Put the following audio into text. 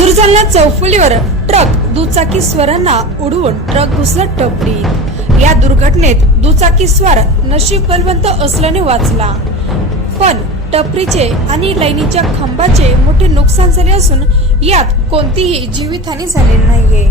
Rajur Jalna चौफुलीवर truck दुचाकी स्वरांना उडवून truck घुसला टपरीत या दुर्घटनेत दुचाकी स्वार नशीब बलवंत असल्याने वाचला. पण टपरीचे आणि लाईनीच्या खांबाचे मोठे नुकसान झाले असून यात कोणतीही जीवितहानी झालेली नाहीये.